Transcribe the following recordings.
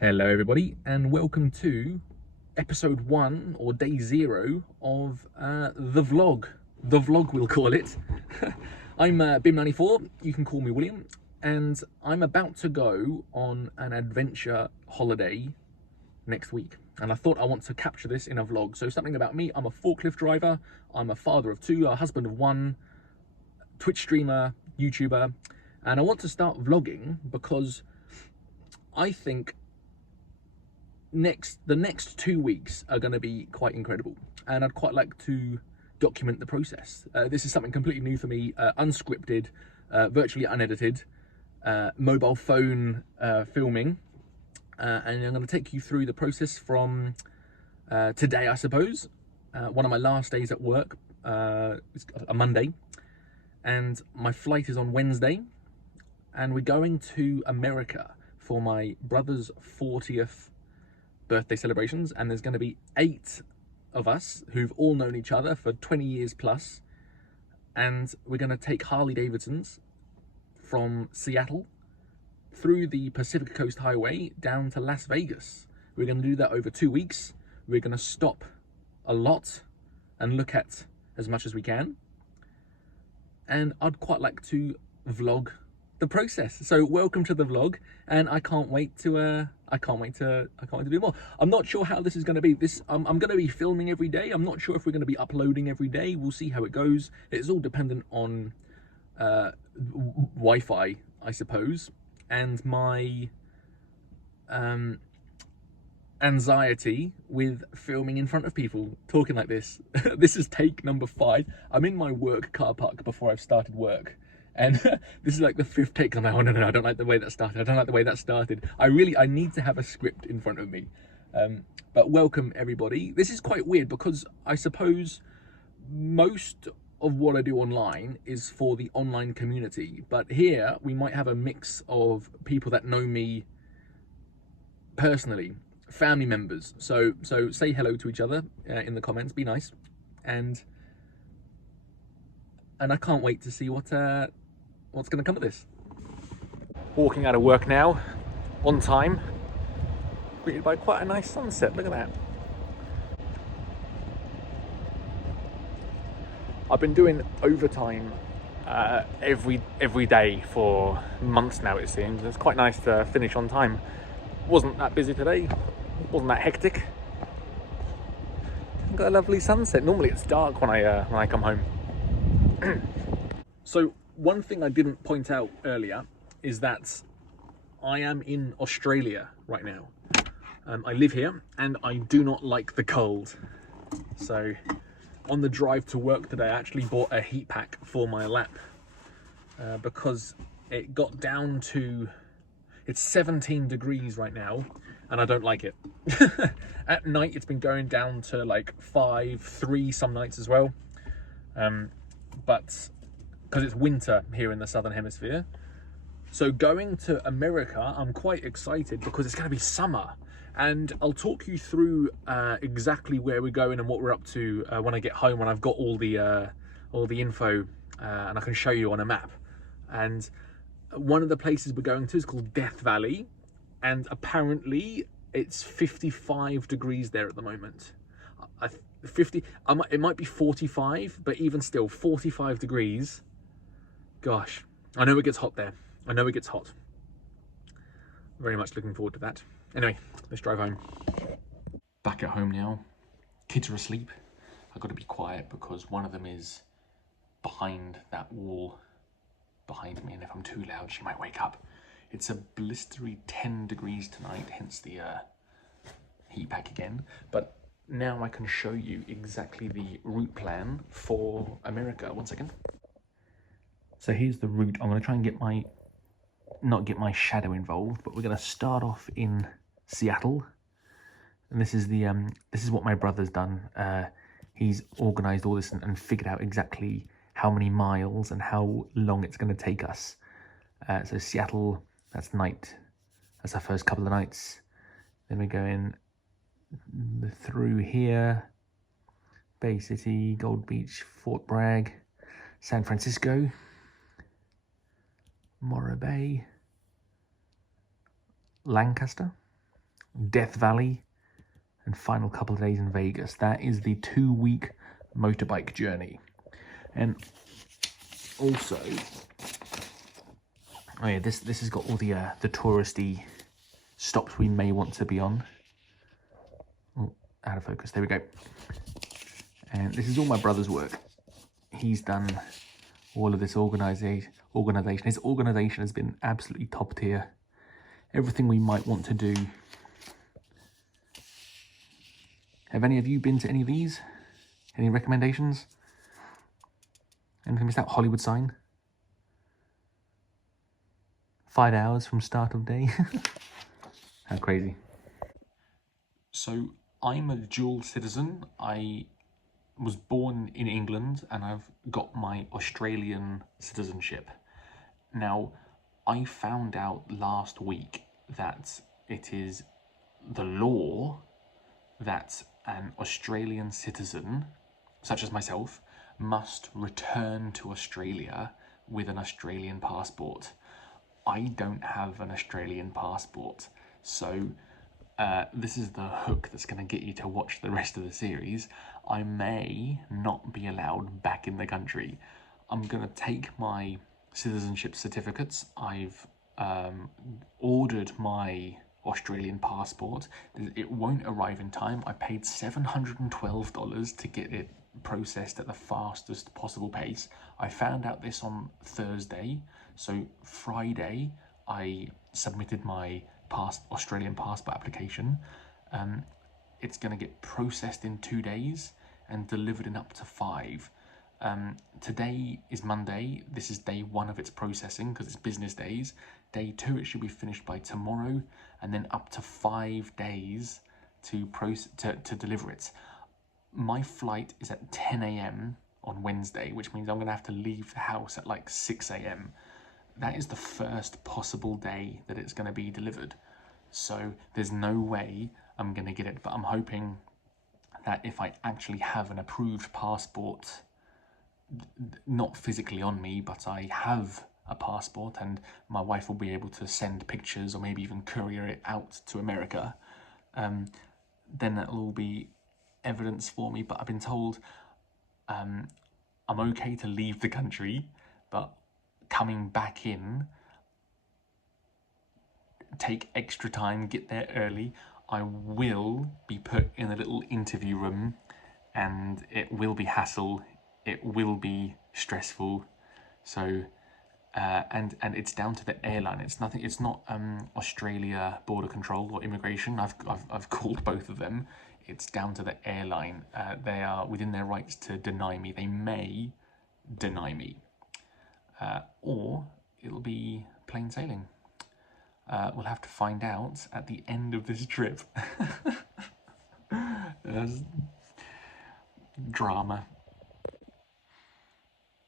Hello everybody and welcome to episode 1 or day 0 of the vlog. The vlog we'll call it. I'm Bim94, you can call me William, and I'm about to go on an adventure holiday next week. And I thought I want to capture this in a vlog. So something about me: I'm a forklift driver, I'm a father of 2, a husband of 1, Twitch streamer, YouTuber, and I want to start vlogging because I think the next 2 weeks are going to be quite incredible, and I'd quite like to document the process. This is something completely new for me, unscripted, virtually unedited, mobile phone filming, and I'm going to take you through the process from today, I suppose. One of my last days at work, it's a Monday, and my flight is on Wednesday, and we're going to America for my brother's 40th birthday celebrations, and there's going to be 8 of us who've all known each other for 20 years plus, and we're going to take Harley Davidsons from Seattle through the Pacific Coast Highway down to Las Vegas. We're going to do that over 2 weeks. We're going to stop a lot and look at as much as we can, and I'd quite like to vlog the process. So welcome to the vlog, and I can't wait to do more. I'm not sure how this is going to be. I'm going to be filming every day. I'm not sure if we're going to be uploading every day. We'll see how it goes. It's all dependent on Wi-Fi, I suppose, and my anxiety with filming in front of people, talking like this. This is take number 5. I'm in my work car park before I've started work, and this is like the 5th take. I'm like, oh no, I don't like the way that started. I don't like the way that started. I need to have a script in front of me. But welcome everybody. This is quite weird because I suppose most of what I do online is for the online community, but here we might have a mix of people that know me personally, family members. So say hello to each other in the comments. Be nice, and I can't wait to see what's going to come of this. Walking out of work now, on time, greeted by quite a nice sunset. Look at that. I've been doing overtime every day for months now, it seems. It's quite nice to finish on time. Wasn't that busy today, wasn't that hectic. Got a lovely sunset. Normally it's dark when I come home. So one thing I didn't point out earlier is that I am in Australia right now. I live here and I do not like the cold. So on the drive to work today, I actually bought a heat pack for my lap because it got down to, it's 17 degrees right now, and I don't like it. At night, it's been going down to like 5, 3 some nights as well. But because it's winter here in the Southern Hemisphere. So going to America, I'm quite excited because it's going to be summer. And I'll talk you through exactly where we're going and what we're up to when I get home, when I've got all the info and I can show you on a map. And one of the places we're going to is called Death Valley, and apparently it's 55 degrees there at the moment. It might be 45, but even still, 45 degrees. Gosh, I know it gets hot there. I know it gets hot. Very much looking forward to that. Anyway, let's drive home. Back at home now. Kids are asleep. I've got to be quiet because one of them is behind that wall behind me, and if I'm too loud, she might wake up. It's a blistery 10 degrees tonight, hence the heat pack again. But now I can show you exactly the route plan for America. One second. So here's the route. I'm going to try and not get my shadow involved, but we're going to start off in Seattle, and this is what my brother's done. He's organised all this and figured out exactly how many miles and how long it's going to take us. So Seattle, that's our first couple of nights. Then we're going through here, Bay City, Gold Beach, Fort Bragg, San Francisco, Morro Bay, Lancaster, Death Valley, and final couple of days in Vegas. That is the 2-week motorbike journey. And also, oh yeah, this has got all the touristy stops we may want to be on. Oh, out of focus. There we go. And this is all my brother's work. He's done all of this organization. His organization has been absolutely top tier. Everything we might want to do. Have any of you been to any of these? Any recommendations? Anything missed out? Hollywood sign. 5 hours from start of day. How crazy. So I'm a dual citizen. I was born in England and I've got my Australian citizenship. Now, I found out last week that it is the law that an Australian citizen, such as myself, must return to Australia with an Australian passport. I don't have an Australian passport, so this is the hook that's going to get you to watch the rest of the series. I may not be allowed back in the country. I'm going to take my citizenship certificates. I've ordered my Australian passport. It won't arrive in time. I paid $712 to get it processed at the fastest possible pace. I found out this on Thursday, so Friday I submitted my Australian passport application. It's going to get processed in 2 days and delivered in up to 5. Today is Monday. This is day 1 of its processing because it's business days. Day 2, it should be finished by tomorrow, and then up to 5 days to deliver it. My flight is at 10 a.m. on Wednesday, which means I'm going to have to leave the house at like 6 a.m. That is the first possible day that it's going to be delivered. So there's no way I'm going to get it, but I'm hoping that if I actually have an approved passport, not physically on me, but I have a passport and my wife will be able to send pictures or maybe even courier it out to America, then that'll all be evidence for me. But I've been told I'm okay to leave the country, but coming back in, take extra time, get there early. I will be put in a little interview room and it will be hassle, it will be stressful. So and it's down to the airline. It's nothing. It's not Australia Border Control or Immigration. I've called both of them. It's down to the airline. They are within their rights to deny me. They may deny me, or it'll be plain sailing. We'll have to find out at the end of this trip. Drama.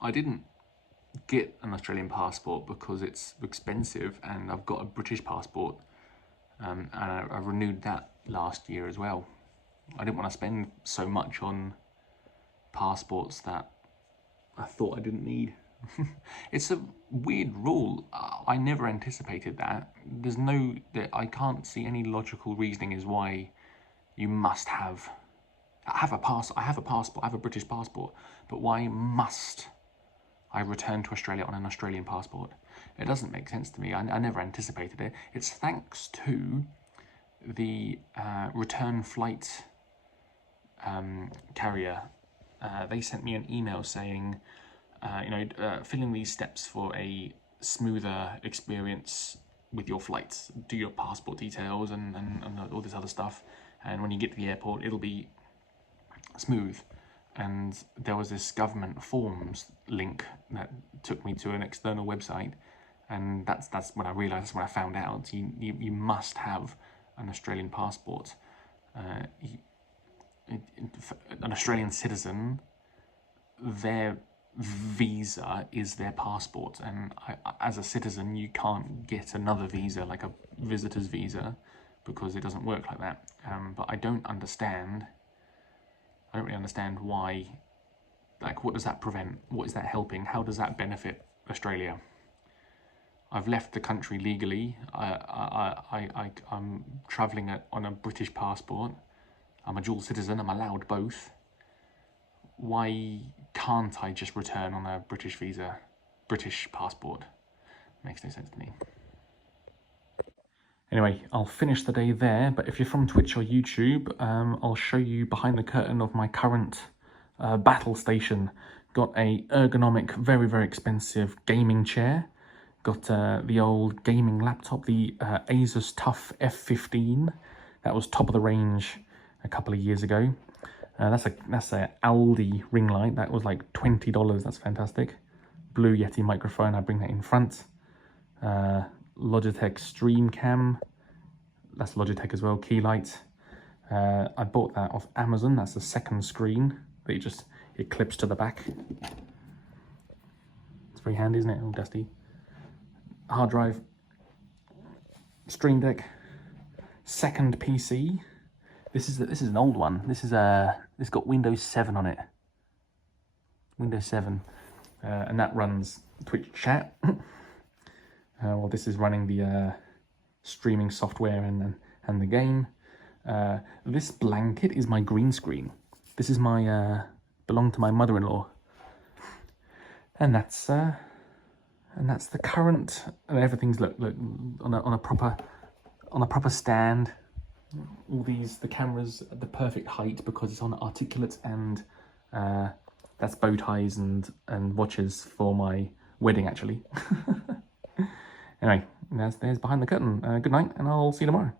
I didn't get an Australian passport because it's expensive, and I've got a British passport, and I renewed that last year as well. I didn't want to spend so much on passports that I thought I didn't need. It's a weird rule. I never anticipated that. I can't see any logical reasoning as why you must have. I have a passport. I have a British passport, but why must I return to Australia on an Australian passport? It doesn't make sense to me. I never anticipated it. It's thanks to the return flight carrier. They sent me an email saying, fill in these steps for a smoother experience with your flights. Do your passport details and all this other stuff. And when you get to the airport, it'll be smooth. And there was this government forms link that took me to an external website, and that's when I realised, that's when I found out you must have an Australian passport. An Australian citizen, their visa is their passport, and as a citizen you can't get another visa like a visitor's visa because it doesn't work like that. But I don't really understand why. Like, what does that prevent? What is that helping? How does that benefit Australia? I've left the country legally. I'm travelling on a British passport. I'm a dual citizen, I'm allowed both. Why can't I just return on a British visa, British passport? Makes no sense to me. Anyway, I'll finish the day there, but if you're from Twitch or YouTube, I'll show you behind the curtain of my current battle station. Got a ergonomic, very, very expensive gaming chair. Got the old gaming laptop, the Asus TUF F15. That was top of the range a couple of years ago. That's a Aldi ring light. That was like $20. That's fantastic. Blue Yeti microphone. I bring that in front. Logitech Stream Cam. That's Logitech as well. Key light. I bought that off Amazon. That's the second screen that it clips to the back. It's very handy, isn't it? All dusty. Hard drive. Stream Deck. Second PC. This is an old one. It's got Windows 7 on it. Windows 7, and that runs Twitch chat. Well, this is running the streaming software and the game. This blanket is my green screen. This is my belonged to my mother-in-law, and that's the current. And everything's look on a proper stand. All the cameras at the perfect height because it's on articulate, and that's bow ties and watches for my wedding actually. Anyway, there's behind the curtain. Good night, and I'll see you tomorrow.